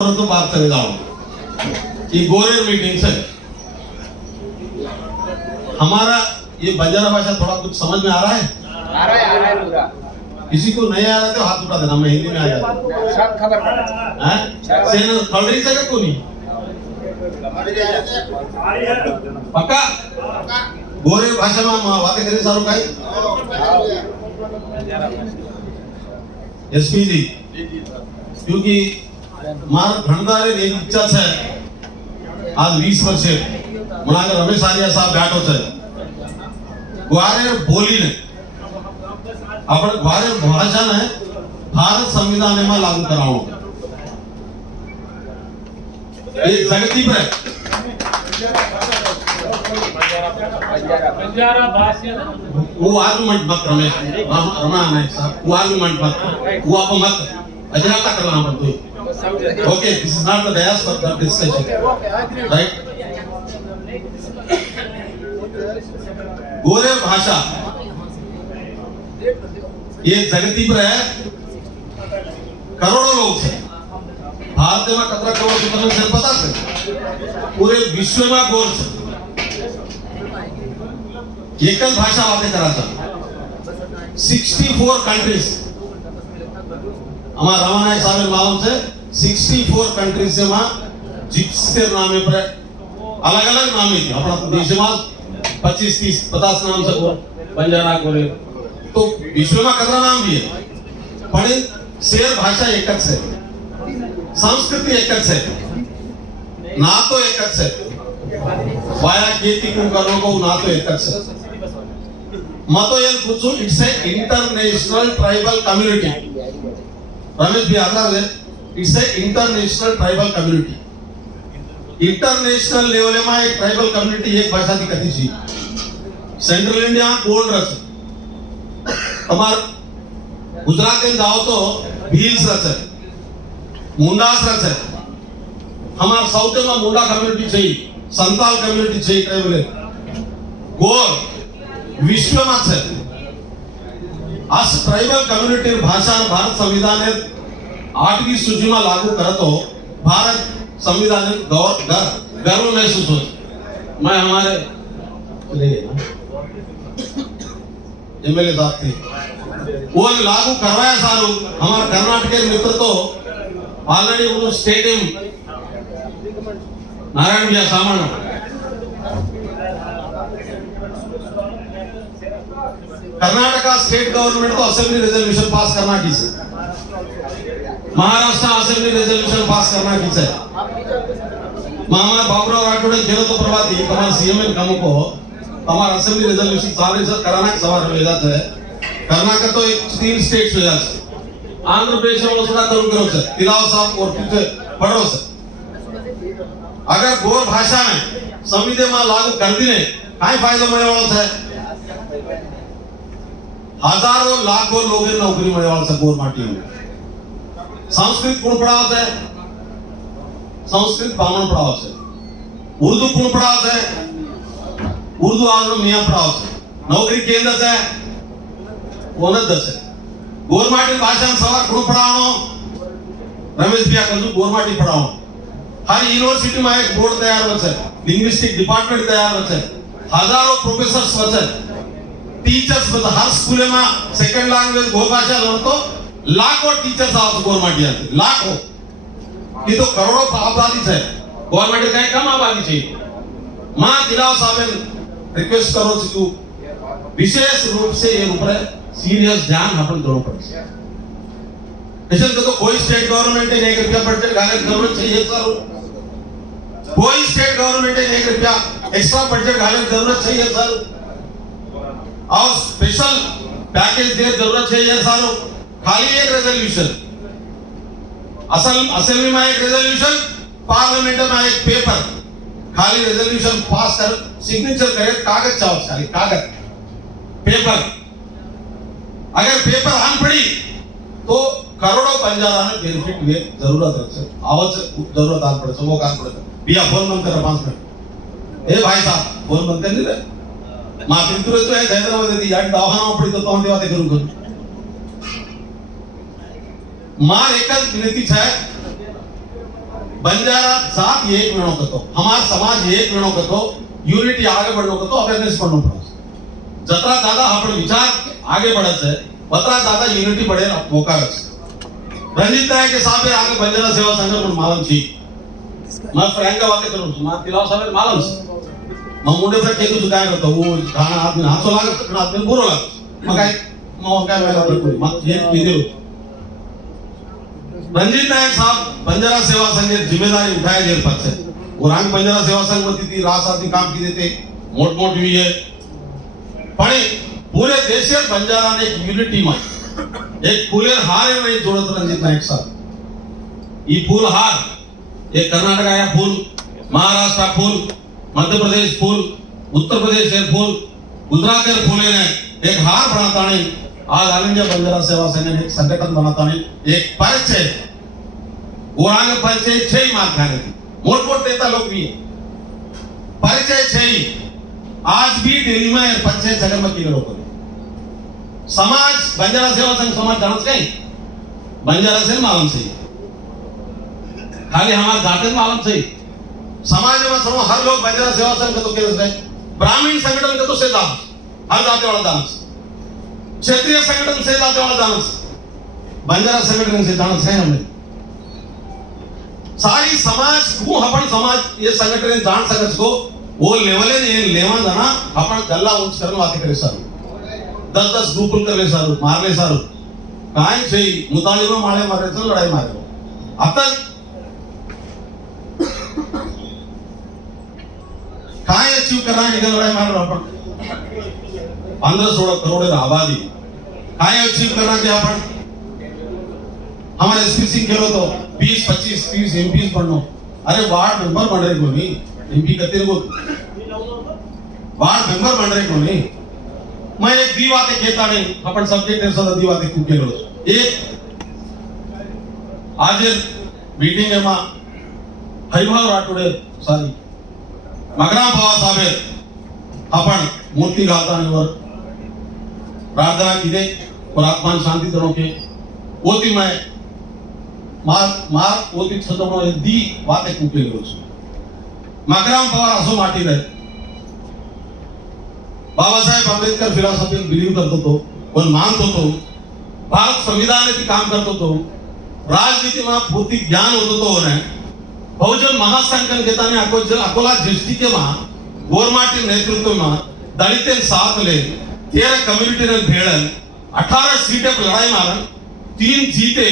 तो बात चले जाओ ये गोरे मीटिंग से हमारा ये बंजारा भाषा थोड़ा कुछ समझ में आ रहा है पूरा। किसी को नहीं आ रहा तो हाथ उठा देना, मैं हिंदी में आ जाता सब खबर पड़ा सेना कल रही सके को नहीं पक्का गोरे भाषा में बातें करें सारू भाई एसपी जी क्योंकि मार घणदारे एक इच्छा है आज 20 वर्ष मनाकर रमेश आर्या साहब गाठो है ग्वारे बोली ने आपण ग्वारे भाषा ने भारत संविधान में लागू कराओ एक जगती पे बंजारा भाषा वो आर्गुमेंट मत रमेश रमा नहीं साहब वो आर्गुमेंट मत वो आप मत अजराता करना पड़ता है okay this is not the dais for the discussion right गोरे भाषा ये जगती पर है करोड़ों लोग है भारत में कतरा करोड़ कितने से पता है पूरे विश्व में गोर है एकल भाषा बातें करा था 64 कंट्रीज हमारा रमानायक साहब मालूम से 64 कंट्रीज से वहां जिप्सी नामे पर अलग अलग नामे थे अपना देश में 25 30 50 नाम से बंजारा गोरे तो विश्व में कतरा नाम भी है पण शेर भाषा एकच है संस्कृति एकच है ना तो एकच है वाया खेती को करो को ना तो एकच है मतो ये पूछो it's a international tribal community Ramesh भी आता है it's a international tribal community international level में एक ट्राइबल कम्युनिटी एक भाषा की कथी थी सेंट्रल इंडिया कोण रच हमार गुजरात में जाओ तो भील्स रच है मुंडास रच है हमार साउथ में मुंडा कम्युनिटी चाहिए संताल कम्युनिटी चाहिए ट्राइबल गोर विश्व में है आज ट्राइबल कम्युनिटी भाषा भारत संविधान 8वीं सूची में लागू करे तो भारत संविधान गर्व महसूस हो मैं हमारे एमएलए साहब थे वो लागू करवाया सारू हमारे कर्नाटक के मित्र तो ऑलरेडी वो स्टेडियम नारायण भैया सामने कर्नाटका स्टेट गवर्नमेंट को असेंबली रेजोल्यूशन पास करना की है महाराष्ट्र असेंबली रेजोल्यूशन पास करना की है मामा बाबूराव राठौड़ खेलो तो प्रभाती हमारे सीएम ने काम को हमारा असेंबली रेजोल्यूशन सारे से कराना सवाल हो जाता है कर्नाटक तो एक 3 स्टेट्स हो जाते हैं आंध्र प्रदेश में उसका तरुण करो से तिलाव साहब और पीछे पढ़ो से अगर गोर भाषा में संविधान में लागू कर दी ने काय फायदा मिलने वाला है हजारों लाखों लोगों नौकरी मिलने वाला गोर माटी में संस्कृत कौन पढ़ावत है संस्कृत ब्राह्मण पढ़ावत है उर्दू कौन पढ़ावत है उर्दू आज मियां पढ़ावत है नौकरी केंद्र से ओनर दस है गोरमाटी भाषा में सवार कौन पढ़ाओ रमेश भैया कल गोरमाटी पढ़ाओ हर यूनिवर्सिटी में एक बोर्ड तैयार होता है लिंग्विस्टिक डिपार्टमेंट तैयार होता है हजारों प्रोफेसर्स होते हैं टीचर्स मतलब हर स्कूल में सेकंड लैंग्वेज गो भाषा तो लाखों टीचर्स आवत गवर्नमेंट आते लाखों ये तो करोड़ों आबादी है गवर्नमेंट का कम आबादी चाहिए मां जिला साहब रिक्वेस्ट करो कि विशेष रूप से ये ऊपर सीरियस ध्यान अपन दोनों पर तो कोई स्टेट गवर्नमेंट ने 1 रुपया बजट डालने की जरूरत चाहिए सर कोई स्टेट गवर्नमेंट ने 1 रुपया एक्स्ट्रा बजट डालने की जरूरत चाहिए सर और स्पेशल पैकेज देने जरूरत चाहिए सारो खाली एक रेजोल्यूशन असेंबली में एक रेजोल्यूशन पार्लियामेंट में एक पेपर खाली रेजोल्यूशन पास कर सिग्नेचर करे कागज चाहिए खाली कागज पेपर अगर पेपर आन पड़ी तो करोड़ों बंजारा ने बेनिफिट हुए जरूरत है आवश्यक जरूरत आन पड़े वो काम पड़े भैया फोन बंद कर 5 मिनट ए भाई साहब फोन बंद कर नहीं मां पिंतुरे तो है हैदराबाद दी यार दवाखाना पड़ी तो तोंदे बातें करूं मार एकच विनंती है बंजारा जात एक मिळणो करतो, हमारा समाज एक मिळणो करतो, यूनिटी आगे बढ़नो करतो, अवेयरनेस बढ़नो पड़ो। जतरा ज्यादा अपन विचार आगे बढ़त है, उतना ज्यादा यूनिटी बढ़े मौका रच। रंजित नायक के साहब आगे बंजारा सेवा संघ में मालूम थी, मैं फ्रैंक बातें करूँ, मैं तिलाव साहब मालूम से, मैं मुंडे पर केतु चुकाया करता हूँ, वो खाना आदमी हाथों लागे, तो आदमी बुरो लागे, मैं मेरा बिल्कुल मत ये किधर रंजीत नायक साहब बंजारा सेवा संघ जिम्मेदारी उठाए जेल पद से, और आगे बंजारा सेवा संघ में थी रात साथी काम की देते, मोट हुई है, पढ़े पूरे देश में बंजारा ने एक यूनिटी में एक फूलेर हार है नहीं जोड़त रंजीत नायक साहब, ये फूल हार एक कर्नाटक आया फूल, महाराष्ट्र फूल, मध्य प्रदेश फूल, उत्तर प्रदेश है फूल, गुजरात के फूल ने एक हार बनाता नहीं, आज ऑल इंडिया बंजारा सेवा संघ ने एक संगठन बनाता नहीं, एक परिचय, और आगे परिचय 6 मार्क खाने थी, मोट देता लोग भी है, परिचय 6 आज भी दिल्ली में परिचय जगह में किलो को समाज बंजारा सेवा संघ समाज जानत कहीं बंजारा से मालूम से खाली हमारे जाते मालूम से समाज में समूह हर लोग बंजारा सेवा संघ का तो केस है, ब्राह्मण संगठन का तो से जान हर जाते वाला जान, क्षेत्रीय संगठन से जाते वाला जान, बंजारा संगठन से जान से हमने सारी समाज को अपन समाज ये संगठन जान सकत को वो लेवल ने लेवा जाना अपन गल्ला उंच करने बातें करे सारू 10 ग्रुप कर ले सारू मार ले सारू काय से मुतालिबा मारे मारे तो लड़ाई मारे आता काय अचीव करना है इधर लड़ाई मार रहा अपन 15-16 करोड़ आबादी काय अचीव करना क्या अपन हमारे एसपी सिंह करो तो 20 25 30 एमपीस बननो, अरे वार्ड मेंबर बन रहे को नहीं एमपी कतेर को वार्ड मेंबर बन रहे को नहीं, मैं एक दी बातें कहता नहीं अपन सब्जेक्ट है सदा दी बातें क्यों कह लो एक आज मीटिंग है मां हरिभाव राठोडे सॉरी मगराम पवार साहब अपन मूर्ति घालतावर प्रार्थना कीधे और आत्मान शांति दणो के ओती मैं मार ओती छतवणो एक दी बातें क्यों कह लो मगराम पवार असो माटी रहे बाबासाहेब आंबेडकर फिलॉसॉफी में बिलीव करतो तो और मानतो तो भारत संविधान में काम करतो तो राजनीति में पूर्ति ज्ञान होतो तो और बहुजन महासंघ के ताने अकोला डिस्ट्रिक्ट में गोरमाटी नेतृत्व में दलित साथ ले 13 कम्युनिटी ने भेड़न 18 सीटें पर लड़ाई मारन 3 जीते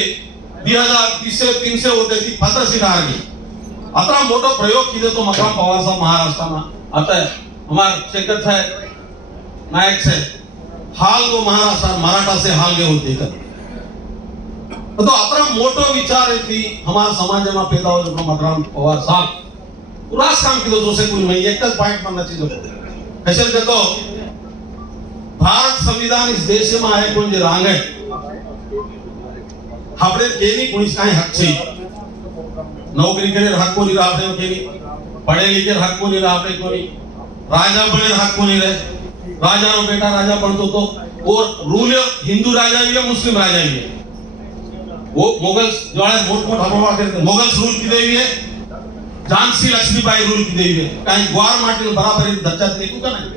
2030 से होते थी 15 सीट हार गई, अतरा मोटो प्रयोग किए तो मकराम पवार साहब महाराष्ट्र में आता है हमारे शेखर साहब नायक से हाल को महाराष्ट्र मराठा से हाल के होते कर तो अतरा मोटो विचार थी हमारे समाज में पैदा हो जो मकराम पवार साहब पूरा काम की तो से कोई नहीं एक पॉइंट मानना चाहिए कैसे देखो भारत संविधान इस देश में आए कोई जो रांग है हमने केनी पुलिस का हक चाहिए नौकरी के हक को नहीं रहा केनी पढ़े लिखे हक को नहीं रहा को नहीं राजा बने हक को नहीं रहे राजा रो बेटा राजा बनतो तो और रूल हिंदू राजा भी है मुस्लिम राजा भी है वो मुगल जो है मोट हवा करते मुगल रूल की देवी है झांसी लक्ष्मीबाई रूल की देवी है कहीं ग्वार माटी बराबरी दर्जा देने को नहीं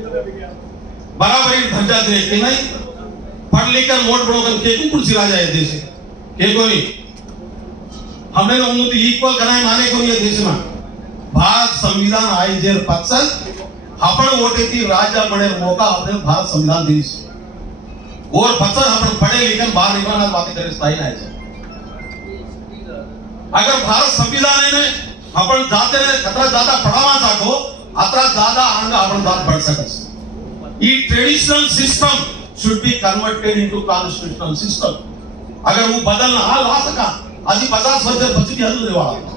बराबरी दर्जा देने के नहीं पढ़ लिखकर मोट बड़ो कर के कुर्सी राजा है देश के को नहीं हमने उन्नति इक्वल कराए माने को नहीं देश में भारत संविधान आई जेर पक्सल अपन वोटे थी राजा बने मौका अपने भारत संविधान देश और पक्सल अपन पढ़े लिखे बाहर निकलना बातें करे स्थायी ना है अगर भारत संविधान ने अपन जाते ने कतरा ज्यादा पढ़ावा चाहो अतरा ज्यादा आंगा अपन बात बढ़ सकस ये traditional system should be converted into constitutional system अगर वो बदलना हाल आ सका आज 50 वर्ष बच्ची की हद वाला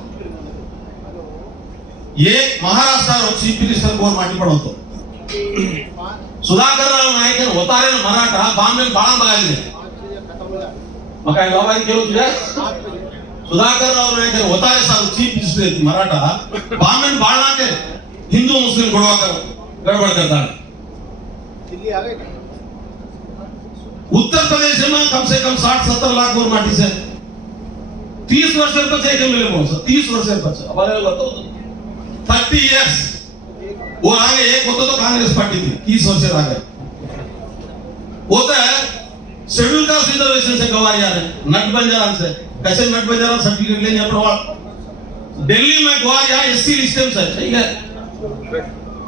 ये महाराष्ट्र और चीफ मिनिस्टर को माटी पड़तो सुधाकर राव नायक होता रे मराठा बांबे बाळा बघायले मग काय गावाई केलो तुझ्या सुधाकर राव नायक होता रे सारू चीफ मिनिस्टर मराठा बांबे बाळा के हिंदू मुस्लिम गोड़वा कर गड़बड़ करता दिल्ली आ गए उत्तर प्रदेश में कम से कम 60-70 लाख गोर माटी से 30 वर्षांपासून एक एमएलए बोलतो 30 वर्षांपासून आम्हाला बताओ 30 इयर्स वो आगे एक होता तो कांग्रेस पार्टी थी 30 वर्ष आगे होता है शेड्यूल कास्ट रिजर्वेशन से गवार यार नट बंजारा से कैसे नट बंजारा सर्टिफिकेट लेने अपना दिल्ली में गवार यार एससी सिस्टम से ठीक है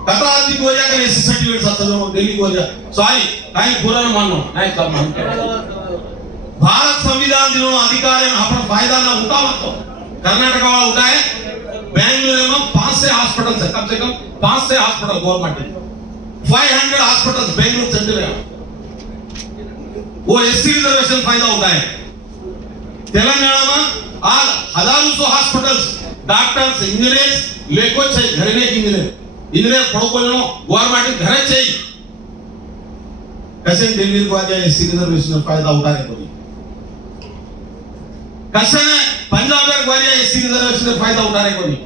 कतरा आदमी को जाकर एससी सर्टिफिकेट साथ जो दिल्ली को जा सॉरी काई पूरा न मानो नहीं सब मान भारत संविधान दिनों अधिकार है अपन फायदा ना उठावा तो कर्नाटक वाला उठाए बेंगलुरु में 5 से हॉस्पिटल है कम से कम 5 से hospital government 500 hospitals Bengaluru centre में वो एससी रिजर्वेशन फायदा उठाए तेलंगाना में आज हजारों सौ हॉस्पिटल्स डॉक्टर्स इंजीनियर्स लेको चाहिए घरे ने इंजीनियर पढ़ो को लो गवर्नमेंट घरे चाहिए कैसे दिल्ली को आ जाए एससी रिजर्वेशन फायदा उठाने को कैसे पंजाब में ग्वालियर एससी रिजर्वेशन फायदा उठाने को नहीं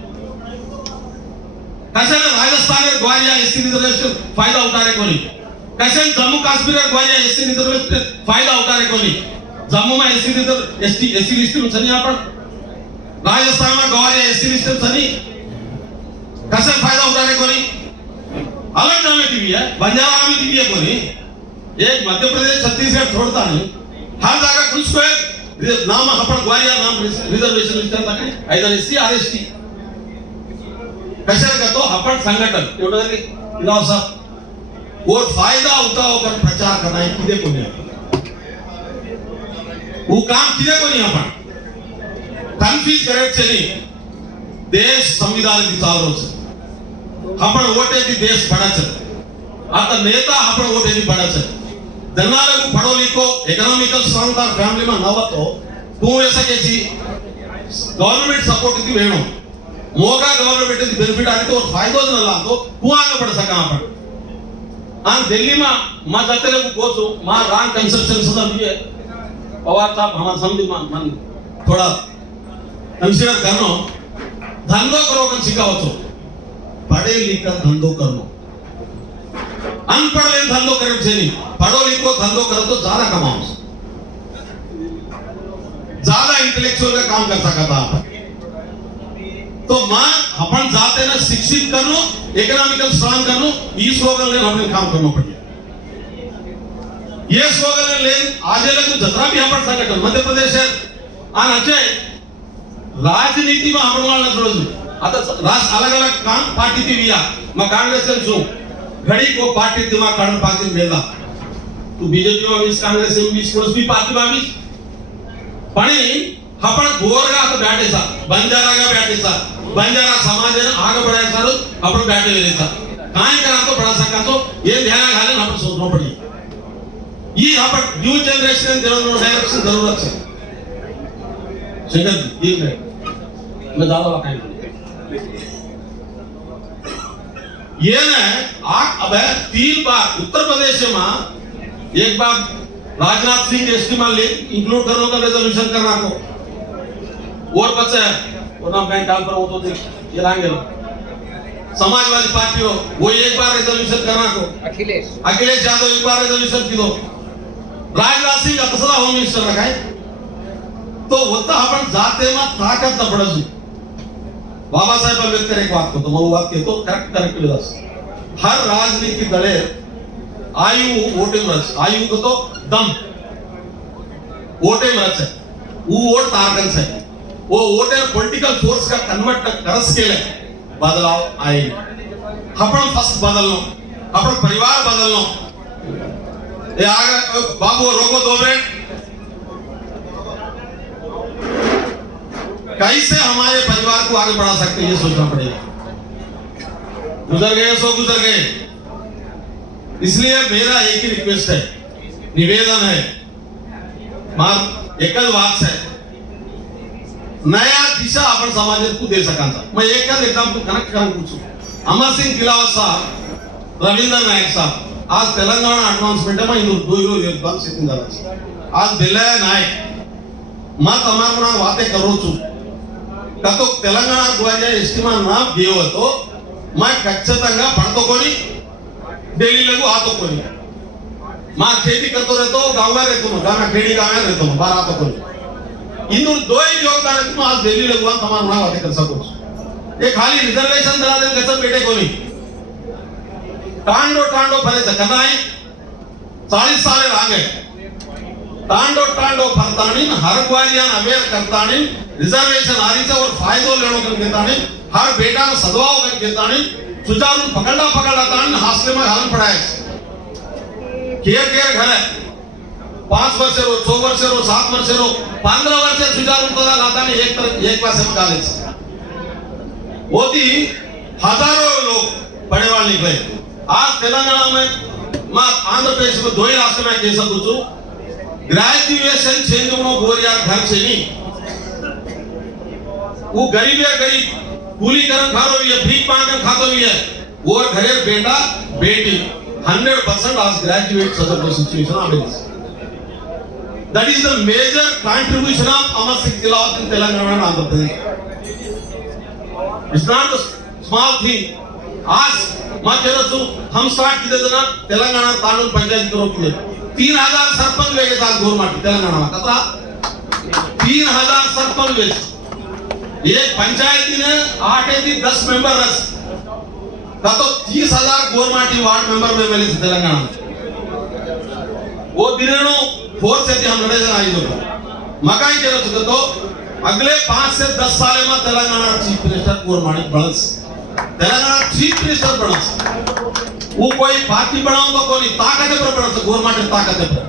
कैसे राजस्थान में ग्वालियर एससी रिजर्वेशन फायदा उठाने को नहीं कैसे जम्मू कश्मीर में ग्वालियर एससी रिजर्वेशन फायदा उठाने को नहीं जम्मू में एससी लिस्ट में सनी आपण राजस्थान में ग्वालियर एससी लिस्ट में सनी कैसे फायदा उठाने को नहीं अलग नाम टीवी है बंजारा में टीवी है को नहीं एक मध्य प्रदेश छत्तीसगढ़ छोड़ता नहीं हर जगह कुछ को नाम अपन ग्वालियर नाम रिजर्वेशन लिस्ट में तक आइदर एससी और एसटी कैसे का तो अपन संगठन एवढं इलाव साहब वो फायदा उठाकर प्रचार करना है किदे को नहीं वो काम किदे को नहीं अपन कंफ्यूज करे चली देश संविधान की चालू से अपन वोटे की देश बड़ा चल आता नेता अपन वोटे की बड़ा चल जनाले को पढ़ो लिखो इकोनॉमिकल स्ट्रांग था फैमिली में नवा तो तू ऐसा कैसी गवर्नमेंट सपोर्ट की वेणो मोगा गवर्नमेंट की बेनिफिट आती तो फायदा न ला तो तू आगे बढ़ सका अपन आन दिल्ली में मां जाते लोग कोचो मां रान कंस्ट्रक्शन सदा भी है पवार साहब हमारा समझ मन थोड़ा कंसीडर करनो धंधो करो कर सिखाओ तो पढ़े लिखकर धंधो करनो अनपढ़ में धंधो करे नहीं पढ़ो लिखो धंधो करो तो ज्यादा कमाओ ज्यादा इंटेलेक्चुअल का काम कर सकता था तो मां अपन जाते ना शिक्षित करनो इकोनॉमिकल स्ट्रांग करनो ये स्लोगन लेन हमने काम करना पड़ेगा ये स्लोगन लेन आज लग जतरा भी अपन संगठन मध्य प्रदेश है आन अजय राजनीति में अपन वाला जोड़ो आता राज अलग अलग काम पार्टी थी लिया मैं कांग्रेस से जो घड़ी को पार्टी दिमाग काढून पार्टी मेला तू बीजेपी में वीस कांग्रेस में वीस कोणसी पार्टी में वीस पाणी आपण गोरगा तो बैठेसा बंजारा का बैठेसा बंजारा समाज ने आगे बढ़ाया सारो आपण बैठे वेलेसा काय करा तो बड़ा सका तो ये ध्यान घालन आपण सोचनो पड़ी ये आपण न्यू जनरेशन देनो डायरेक्शन जरूरत है शेखर जी मैं ज्यादा बताएंगे ये ने अब 3 बार उत्तर प्रदेश में एक बार राजनाथ सिंह एस्टीमल ले इंक्लूड करो का रेजोल्यूशन करना को और बच्चे वो नाम बैंक डाल पर वो तो ये लाएंगे समाजवादी पार्टी हो वो एक बार रेजोल्यूशन करना को अखिलेश यादव एक बार रेजोल्यूशन की दो राजनाथ सिंह अपसरा होम मिनिस्टर रखाए तो होता अपन जाते में ताकत न पड़े बाबा साहेब अम्बेडकर एक बात को तो मैं वो बात कहता हूँ करेक्ट विलास हर राजनीति दले आयु वोटिंग रच आयु को तो दम वोटिंग रच है वो वोट टारगेट है वो वोटर पॉलिटिकल फोर्स का कन्वर्ट करस के लिए बदलाव आएगा अपन फर्स्ट बदलनो अपन परिवार बदलनो ये आगे बाबू रोको दो मिनट कैसे हमारे परिवार को आगे बढ़ा सकते हैं ये सोचना पड़ेगा गुजर गए सो गुजर गए इसलिए मेरा एक ही रिक्वेस्ट है निवेदन है मां एक बात है नया दिशा अपन समाज को दे सका मैं एक एग्जांपल कनेक्ट करूं पूछूं अमर सिंह किलावत साहब रविंद्र नायक साहब आज तेलंगाना एडवांसमेंट में इंदु दो योगदान सिद्ध आज बिलय नायक मैं तमाम बातें करो छू तो तेलंगाना गोवा एस्टीमा ना देव तो मैं खचिతంగా पड़तोकोनी दिल्ली लगू आतोकोनी मां खेती करतो रहतो गांव में रहतो मैं गाना खेड़ी गांव में रहतो बाहर आतोकोनी इन्दु दो ही योगदान है तुम आज दिल्ली लगवान तमाम ना बातें कर सको ये खाली रिजर्वेशन दला देन कसं बेटे कोणी टांडो भरे करना है 40 साल रागे टांडो भरतानी हर ग्वालियन अवेयर करतानी रिजर्वेशन आरीचा और फायदो लेनो कर घेतानी हर बेटा ने सदवाओ कर घेतानी सुचारू पकड़ा तानी हॉस्टल में घालन पढ़ाए केयर घर है 5 वर्ष रो 6 वर्ष रो 7 वर्ष रो 15 वर्ष सुचारू पदा लातानी एक क्लास में कॉलेज होती हजारों लोग पढ़ने वाले निकले आज तेलंगाना में मैं आंध्र प्रदेश में 2 ही राष्ट्र में कह सकूं तो ग्रेजुएशन चेंज होना गोरिया घर से नहीं वो गरीब है गरीब कूली करन खारो भी है भीख मांगन खातो भी है वो घरे बेटा बेटी 100% आज graduate such a situation available. That is the major contribution of Amar Singh Tilawat in Telangana and Andhra Pradesh. It's not a small thing. आज मैं कह रहा हूँ हम स्टार्ट किए थे ना तेलंगाना तालुक पंचायत करो किए 3000 सरपंच लेके साथ गवर्नमेंट तेलंगाना में कतरा 3000 सरपंच लेके एक पंचायती ने 8 थी 10 मेंबर रस का तो 30,000 गवर्नमेंट वार्ड मेंबर में मिले तेलंगाना वो दिनों फोर्स से हम लड़े थे आई लोग मकाई के रचुके तो अगले 5 से 10 साल में तेलंगाना चीफ मिनिस्टर गवर्नमेंट बनस तेलंगाना चीफ मिनिस्टर बनस वो कोई पार्टी बनाऊंगा कोई ताकत पर बनस गवर्नमेंट ताकत पर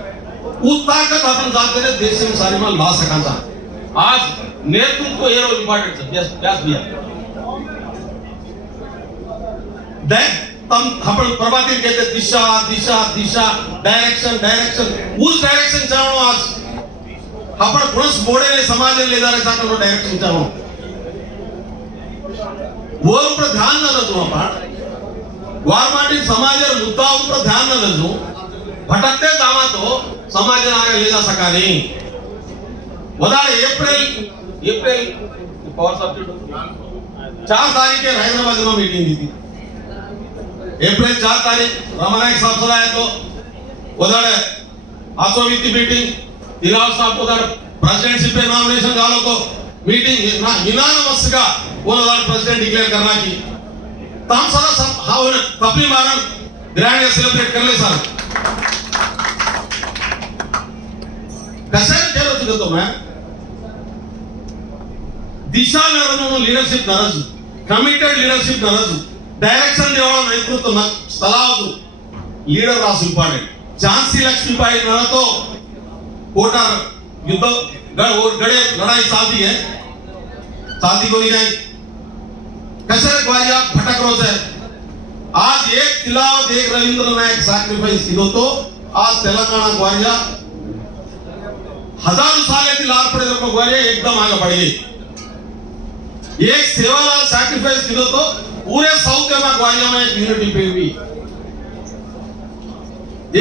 वो ताकत अपन जाते ने देश में सारी में ला सका था आज नेतृत्व ये रोल इंपॉर्टेंट है यस भैया देख तम अपन प्रभाती कहते दिशा डायरेक्शन उस डायरेक्शन चाहो आज अपन पुरुष बोर्ड ने समाज ने ले जा रहे साथ डायरेक्शन चाहो वो ऊपर ध्यान न दो अपन गवर्नमेंट समाज और मुद्दाओं पर ध्यान न दो भटकते जावा तो समाज ने आगे ले जा सका नहीं उदाहरण अप्रैल पावर सब्जेक्ट 4 तारीख के हैदराबाद में मीटिंग की थी अप्रैल 4 तारीख रामनायक साहब सलाह है तो उधर आसोविती मीटिंग दिलाव साहब उधर प्रेसिडेंटशिप पे नॉमिनेशन डालो तो मीटिंग यूनानिमस का वो उधर प्रेसिडेंट डिक्लेयर करना की तम सारा सब हाँ तपली मारन ग्रैंड सेलिब्रेट कर ले सर कैसे कह रहे थे तो मैं दिशा नरजु लीडरशिप नरजु कमिटेड लीडरशिप नरजु डायरेक्शन देवाला नेतृत्व न स्थलावु लीडर रास इंपॉर्टेंट झांसी लक्ष्मीबाई न तो कोटार युद्ध गड़े लड़ाई साधी है साधी को नहीं गई कैसे ग्वालिया भटक रोज है आज एक तिलावत एक रविंद्र नायक सैक्रिफाइस किलो तो आज तेलंगाना ग्वालिया हजारों साल की लाभ पड़े तो ग्वालिया एकदम आगे बढ़ गई एक सेवालाल सैक्रिफाइस किया तो पूरे साउथ में ग्वालियर में एक यूनिटी पे हुई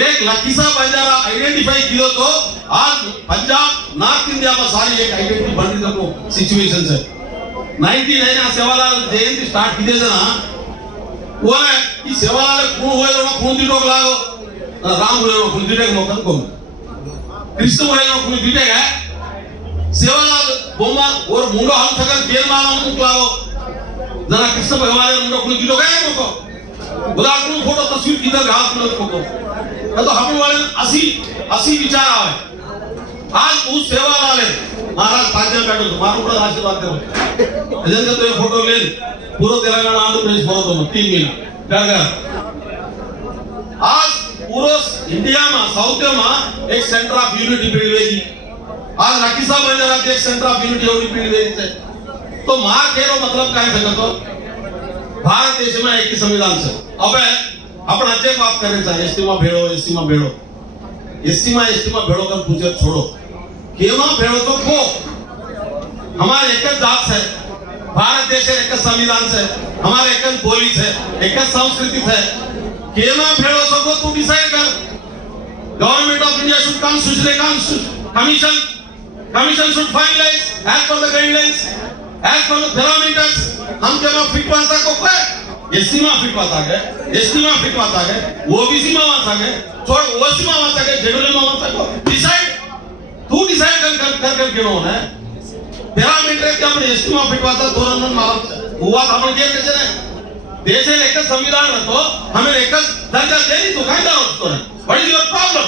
एक लकीसा बंजारा आइडेंटिफाई किया तो आज पंजाब नॉर्थ इंडिया में सारी एक आइडेंटिटी बन रही है सिचुएशन से 99 सेवालाल जयंती स्टार्ट किए थे ना वो ने कि सेवालाल कौन हुए तो कौन दी लोग लागो राम हुए तो कौन दी लोग मौका को कृष्ण हुए तो कौन दी लोग है सेवालाल बोमा और मुंडो हम थकन तेल माला मुकलाओ जरा कृष्ण भगवान मुंडो कुल किलो गए मुको उदाहरण फोटो तस्वीर किधर हाथ में फोटो तो हम वाले 80 विचार आवे आज उस सेवालाल महाराज पांचम बैठो तुम्हारे ऊपर आशीर्वाद करो अजय का तो ये फोटो ले पूरा तेलंगाना आंध्र प्रदेश फोटो तुम 3 महीना डर आज पूरा इंडिया में साउथ में एक सेंटर ऑफ यूनिटी बिल्ड होगी आज लकीसा बंजारा के सेंटर ऑफ यूनिटी होगी बिल्ड होगी तो मां कह रो मतलब क्या है तो भारत देश में एक ही संविधान से अब अपन अच्छे बात कर रहे थे एसटी में भेड़ो कर पूछे छोड़ो केवा भेड़ो तो को हमारे एक जात है भारत देश एक संविधान से हमारे एक बोली है एक संस्कृति है केवा भेड़ो तो को तू डिसाइड कर government of India should commission should finalize as per the guidelines as per the parameters हम केवा फिट पासा को कोई एससी में फिट पासा गए एसटी में फिट पासा गए ओबीसी में पासा गए छोड़ ओसी में पासा गए जेडब्ल्यू में पासा को डिसाइड तू डिसाइड कर के होना है पॅरामिलिटरी आपण एस्टिमा फिटवाचा धोरण हुआ आपण जे कसे नाही देशाला एकच संविधान राहतो हमें एकच दर्जा देनी तो कायदा होतो व्हाट इज योर प्रॉब्लम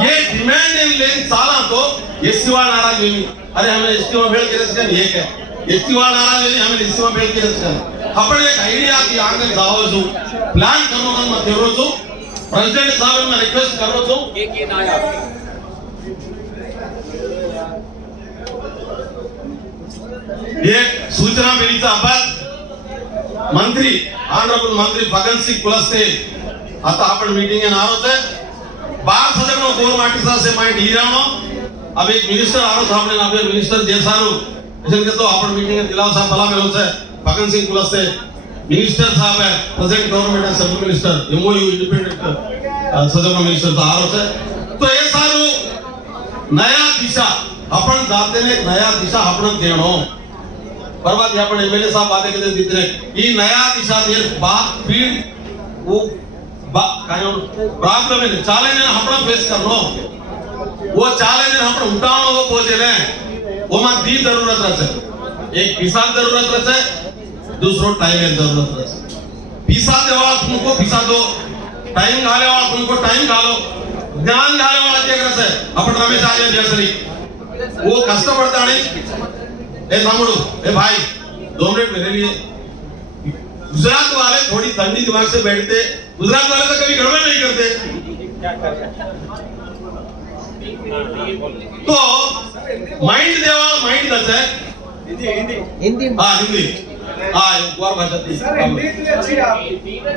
ये डिमांड इन लेन साला तो एस्टिमा नाराज होई अरे हमें एस्टिमा भेल के रस ये क्या एस्टिमा नाराज होई हमें एस्टिमा भेल के रस आपण एक आइडिया की आंगन जावो जो प्लान करनो मन में देरो जो प्रेसिडेंट साहब में रिक्वेस्ट करो जो के नायक एक सूचना मिलीचा अहवाल मंत्री ऑनरेबल मंत्री फगन सिंह कुलस्ते आता आपण मीटिंग में आरोत है बार सदन में गोर माटिसा से माइंड हीरानो अब एक मिनिस्टर आरोत हमने ना फिर मिनिस्टर जैसारू इसलिए तो आपण मीटिंग में दिलाव साहब भला मिलो से फगन सिंह कुलस्ते मिनिस्टर साहब है प्रेजेंट गवर्नमेंट है सब मिनिस्टर एमओयू इंडिपेंडेंट सदन मिनिस्टर तो आरोत है तो ये सारू नया दिशा आपण जाते ने एक नया दिशा आपण देणो परवा ती आपण एमएलए साहब बातें करते दितरे ही नया दिशा दे बात पीड़ वो काय प्रॉब्लम है चैलेंज है आपण फेस करनो वो चैलेंज है आपण उठानो वो पहुंचे ने वो में दी जरूरत रहे एक पिसा जरूरत रहे दूसरो टाइम की जरूरत रहे पिसा देवा तुमको पिसा दो टाइम घाले वाला तुमको टाइम घालो ज्ञान घाले वाला के रहे आपण रमेश आर्य जैसरी वो कष्टपड़ता ए सामड़ू ए भाई 2 मिनट मेरे लिए गुजरात वाले थोड़ी ठंडी दिमाग से बैठते गुजरात वाले तो कभी गड़बड़ नहीं करते तो माइंड देवा माइंड दस है हिंदी हाँ हिंदी हाँ एक बार भाषा थी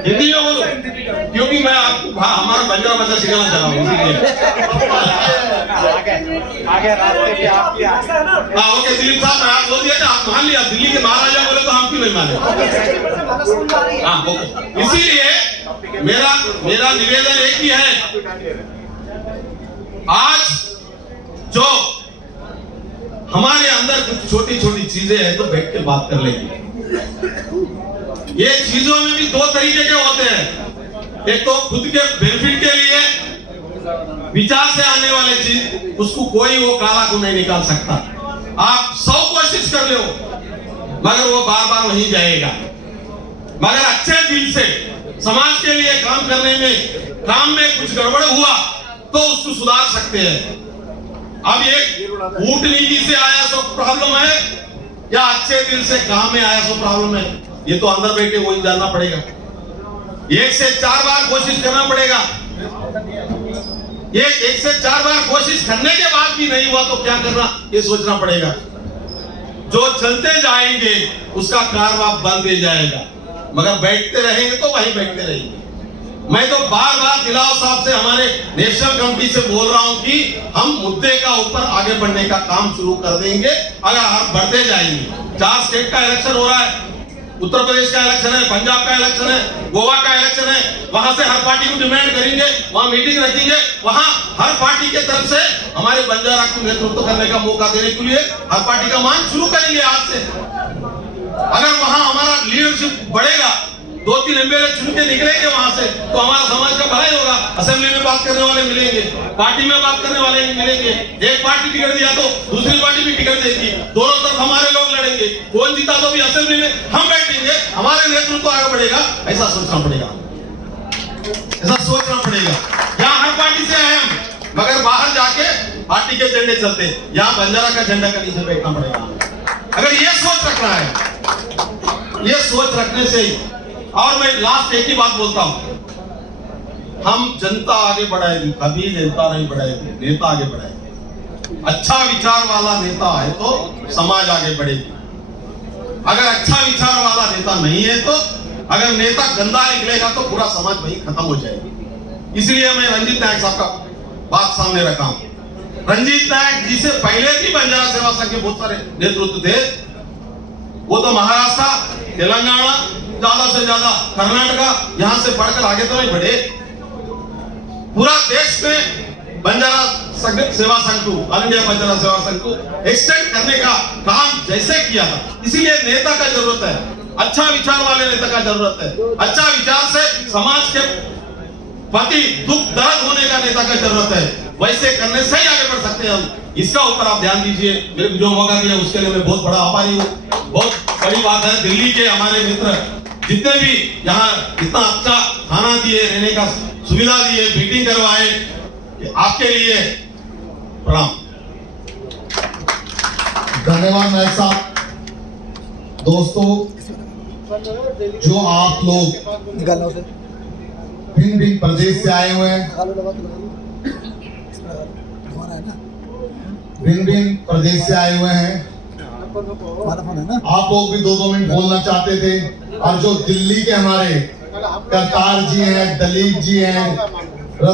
हिंदी में बोलो क्योंकि मैं आपको हमारा बंजारा भाषा सिखाना चाह रहा हूँ आगे रास्ते पे आपकी हाँ ओके दिलीप साहब मैं आप बोल दिया था आप मान लिया दिल्ली के महाराजा बोले तो हम क्यों नहीं माने हाँ ओके इसीलिए मेरा निवेदन एक ही है आज जो हमारे अंदर कुछ छोटी छोटी चीजें हैं तो बैठ के बात कर लेंगे ये चीजों में भी 2 तरीके के होते हैं एक तो खुद के बेनिफिट के लिए विचार से आने वाले चीज उसको कोई वो काला को नहीं निकाल सकता आप 100 कोशिश कर लो मगर वो बार बार नहीं जाएगा मगर अच्छे दिल से समाज के लिए काम करने में काम में कुछ गड़बड़ हुआ तो उसको सुधार सकते हैं अब एक कूटनीति से आया तो प्रॉब्लम है या अच्छे दिल से काम में आया तो प्रॉब्लम है ये तो अंदर बैठे वही जानना पड़ेगा 1 से 4 बार कोशिश करना पड़ेगा एक से 4 बार कोशिश करने के बाद भी नहीं हुआ तो क्या करना ये सोचना पड़ेगा जो चलते जाएंगे उसका कारवां बंद हो जाएगा मगर बैठते रहेंगे तो वहीं बैठते रहेंगे मैं तो बार बार दिलाव साहब से हमारे नेशनल कमेटी से बोल रहा हूं कि हम मुद्दे का ऊपर आगे बढ़ने का काम शुरू कर देंगे अगर हम बढ़ते जाएंगे 4 स्टेट का इलेक्शन हो रहा है उत्तर प्रदेश का इलेक्शन है पंजाब का इलेक्शन है गोवा का इलेक्शन है वहां से हर पार्टी को डिमांड करेंगे वहां मीटिंग रखेंगे वहां हर पार्टी के तरफ से हमारे बंजारा को नेतृत्व करने का मौका देने के लिए हर पार्टी का मांग शुरू करेंगे आज से अगर वहां हमारा लीडरशिप बढ़ेगा 2-3 एमएलए चुन के निकलेंगे वहां से तो हमारा समाज का भला ही होगा असेंबली में बात करने वाले मिलेंगे पार्टी में बात करने वाले मिलेंगे एक पार्टी टिकट दिया तो दूसरी पार्टी भी टिकट देगी दोनों तरफ हमारे लोग लड़ेंगे कौन जीता तो भी असेंबली में हम बैठेंगे हमारे नेतृत्व आगे बढ़ेगा ऐसा सोचना पड़ेगा ऐसा सोचना पड़ेगा यहाँ हर पार्टी से आए हम मगर बाहर जाके पार्टी के झंडे चलते यहाँ बंजारा का झंडा का नीचे बैठना पड़ेगा अगर ये सोच रखना है ये सोच रखने से ही और मैं लास्ट एक ही बात बोलता हूं हम जनता आगे बढ़ाएगी कभी नेता नहीं बढ़ाएगी नेता आगे बढ़ाएगी अच्छा विचार वाला नेता है तो समाज आगे बढ़ेगी अगर अच्छा विचार वाला नेता नहीं है तो अगर नेता गंदा निकलेगा तो पूरा समाज वही खत्म हो जाएगी इसलिए मैं रंजीत नायक साहब का बात सामने रखा हूं रंजीत नायक जी से पहले भी बंजारा सेवा संघ के बहुत सारे नेतृत्व थे वो तो महाराष्ट्र तेलंगाना ज्यादा से ज्यादा कर्नाटका यहां से बढ़कर आगे तो नहीं बढ़े पूरा देश में बंजारा सेवा संघ को ऑल इंडिया बंजारा सेवा संघ को एक्सटेंड करने का काम जैसे किया था इसीलिए नेता का जरूरत है अच्छा विचार वाले नेता का जरूरत है अच्छा विचार से समाज के प्रति दुख दर्द होने का नेता का जरूरत है वैसे करने से ही आगे बढ़ सकते हैं हम। इसका ऊपर आप ध्यान दीजिए। मेरे को जो मौका दिया उसके लिए मैं बहुत बड़ा आभारी हूँ। बहुत बड़ी बात है, दिल्ली के हमारे मित्र जितने भी यहाँ इतना अच्छा खाना दिए, रहने का सुविधा दिए, मीटिंग करवाए, आपके लिए प्रणाम। धन्यवाद नायक साहब। दोस्तों, जो आप लोग भिन्न भिन्न प्रदेश से आए हुए हैं, भिन्न भिन्न प्रदेश से आए हुए हैं, आप लोग भी 2-2 मिनट बोलना चाहते थे। और जो दिल्ली के हमारे करतार जी हैं, दलीप जी हैं,